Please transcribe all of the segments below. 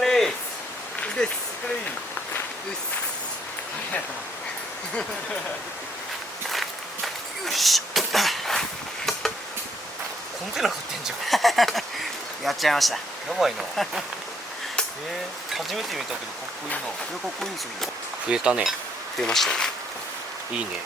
疲れーす。です。疲れーです。ありがとう。よいしょ。コンテナ買ってんじゃん。やっちゃいました。やばいな。初めて見たけどかっこいいな。いや、かっこいいんですよ。増えたね。増えました。いいね。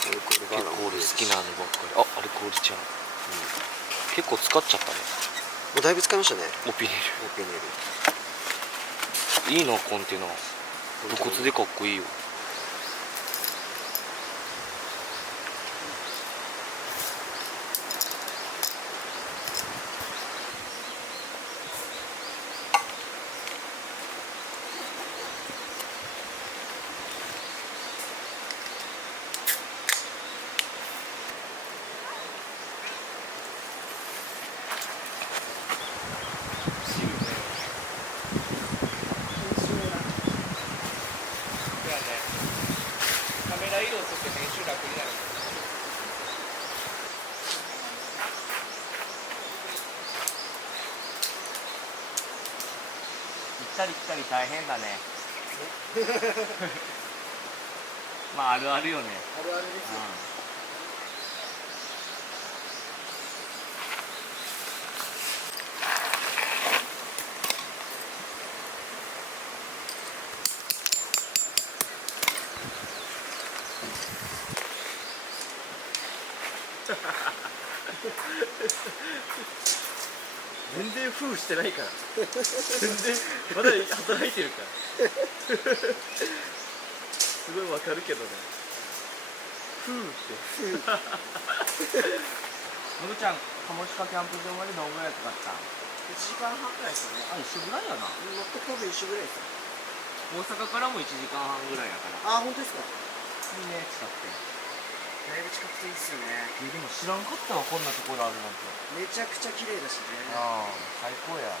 結結構俺好きなのばっかり。あ、アルコールちゃん。結構使っちゃったね。もうだいぶ使いましたね。オピネオペネル。いいなコンテナ。露骨でかっこいいよ。カメラ移動して編集楽になる。行ったり来たり大変だね。まああるあるよね。あるあるですよ。全然封してないから。全然まだ働いてるから。すごいわかるけどね。封って。のぶちゃん、鴨鹿キャンプ場までどんぐらいかかった？ 1時間半くらいですよね。あ、一緒ぐらいやな。全く多分一緒ぐらいですよ。大阪からも1時間半ぐらいやから。あ、本当ですか。いいね、近くて。だいぶ近くていいですよね。でも知らんかったわ、こんなところあるなんて。めちゃくちゃ綺麗だしね。ああ、最高や。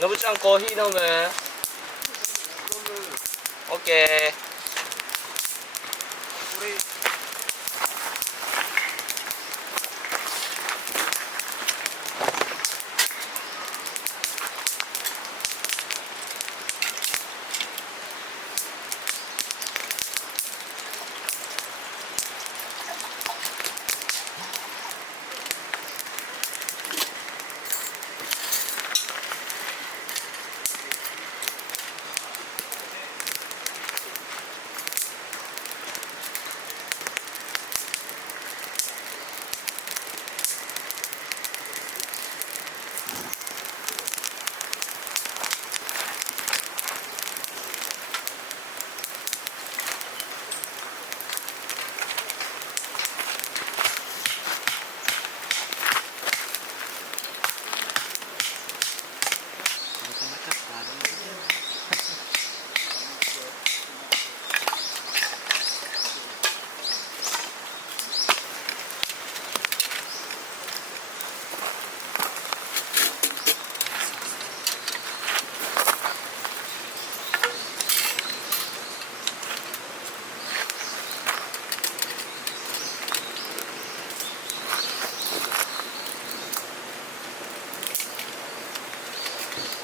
のぶちゃんコーヒー飲む？オッケー。これ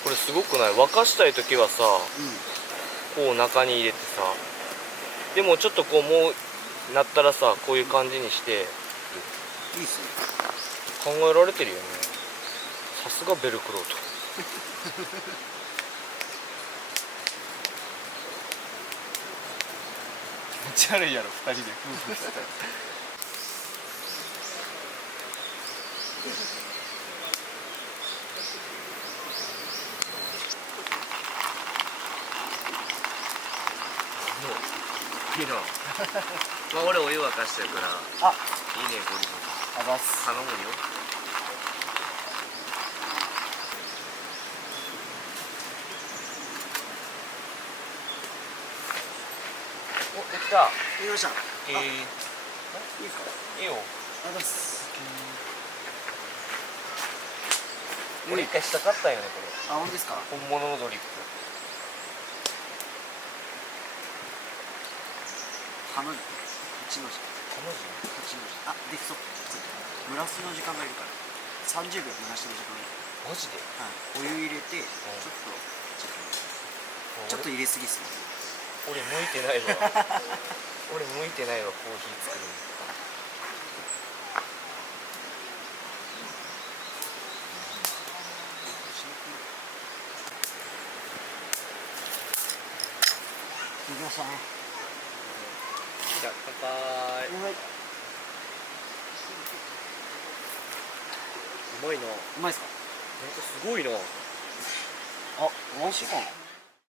これすごくない？沸かしたい時はさ、こう中に入れてさ、でもちょっとこうもうなったらさ、こういう感じにしていいっすね。考えられてるよね。さすがベルクロート。ち悪いやろ2人で夫婦してたらいいのまあ俺お湯沸かしてるからあ、いいねゴリゴリあざっす。頼むよおできたできました。あ、いいいですか。いよあざっす。俺一回したかったんよねこれあ、本当ですか。本物のドリップ8の字。8の字。彼女8の字。あ、できそう。蒸らすの時間がいるから。30秒蒸らしの時間がいる。マジではい。お湯入れて、ちょっと入れすぎっすね。俺向いてないわ俺向いてないわコーヒー作るのできましたね。じゃあ乾杯うまい。うまいなうまいっすか。なんかすごいなあ、美味しいかな。